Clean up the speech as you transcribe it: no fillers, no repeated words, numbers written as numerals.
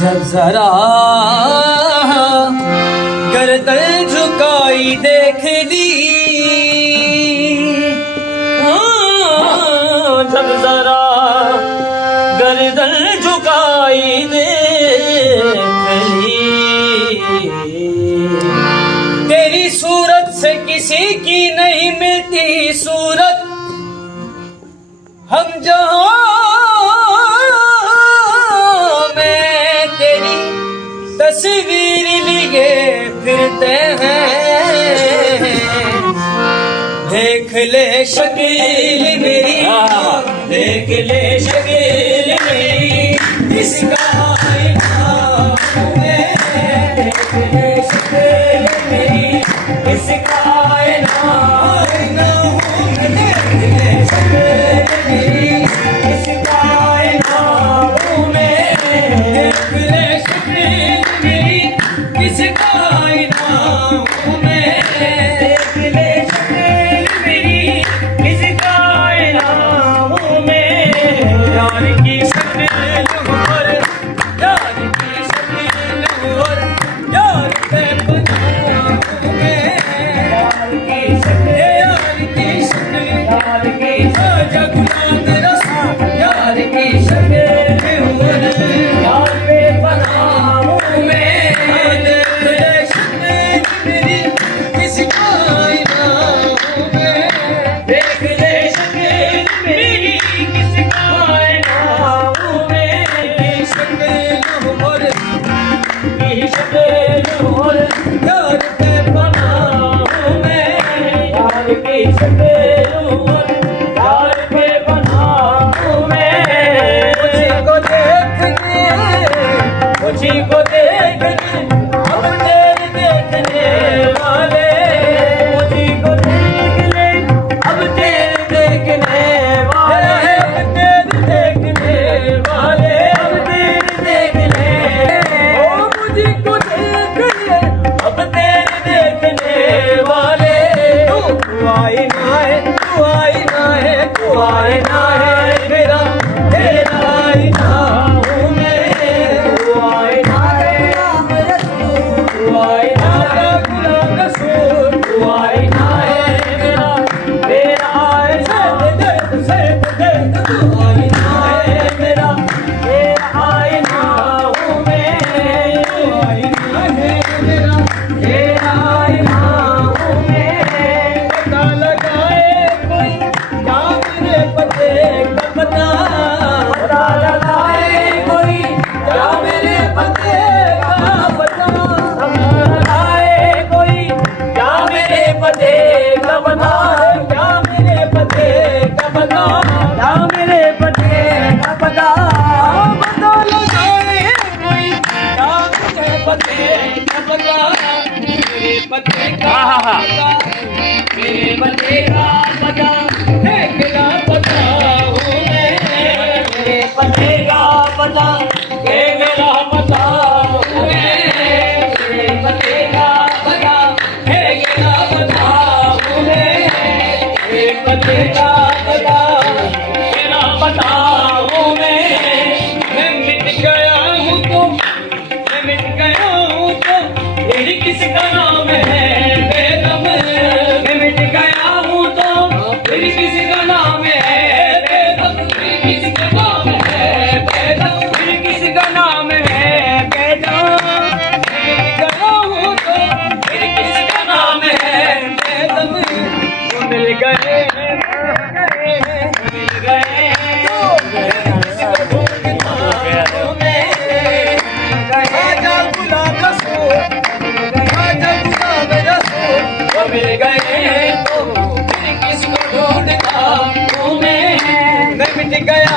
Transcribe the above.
जब जरा गर्दन झुकाई देख ली, जब जरा गर्दन झुकाई देख ली, तेरी सूरत से किसी की नहीं मिलती सूरत, हम जहां में तेरी तस्वीर लिए फिरते हैं। देख ले शकील मेरी, देख ले शकील मेरी, इसका आईना में, देख ले शकील मेरी, इसका आईना हूँ, देख ले शकील मेरी, इसका आईना हूँ मैं, देख ले शकील मेरी, इसका आईना हूँ मैं, देख ले शकील मेरी, इसका आईना हूँ मैं। यार की शकील और यार की शकील और यार पे बना हूँ मैं, यार की शकील यार की आजा गुलाम रसा, यार की शकील और यार पे बना हूँ मैं। देख ले शकील मेरी, किसका आईना हूँ मैं, देख ले शकील मेरी, किसका आईना हूँ मैं। की शकील और की शकील और यार पे बना हूँ मैं, यार की शकील और यार पे बना हूँ मैं। मुझको देखने, मुझको देखने, अब तेरे देखने वाले, मुझको देख ले, अब तेरे देखने वाले, अब तेरे देखने वाले, अब तेरे देखने, ओ मुझको देख ले, अब तेरे देखने वाले। तू आईना है, तू आईना है, तू आईना है मेरा, तेरा आईना हूँ मैं। तू आईना है मेरा, तू आईना है गुलाम रसूल, तू आईना है मेरा, तेरा आईना है, तू आईना है मेरा, तेरा आईना हूँ मैं। तू आईना है मेरा, तेरा आईना हूँ मैं। पता लगाए कोई क्या मेरे पते का पता, पता लगाए कोई क्या मेरे पते का पता, पता लगाए कोई क्या मेरे पते का पता, क्या मेरे पते का पता, क्या मेरे पते का पता, पता लगाए कोई क्या मेरे पते का पता, मेरे पते का पता, मेरे पते का पता, मेरा पता हूँ मैं, मेरे पते का पता, मेरा पता हूँ मैं, मेरे पते का पता, मेरा पता हूँ मैं, मेरे पते का पता, मेरा पता हूँ मैं मिट गया हूँ तो, मैं मिट गया हूँ तो, तेरी किसका नाम है बेदम, मैं मिट गया हूँ तो, तेरी किसका नाम है बेदम, तेरी किसका नाम है बेदम, तेरी किसका नाम है बेदम, मैं मिट गया हूँ तो, तेरी किसका नाम है बेदम। वो मिल गए, मिल गए तो किसको ढूंढता हूँ मैं, आजा गुलाम रसूल, आजा गुलाम रसूल, वो मिल गए तो फिर किसको ढूंढता हूँ मैं मिट गया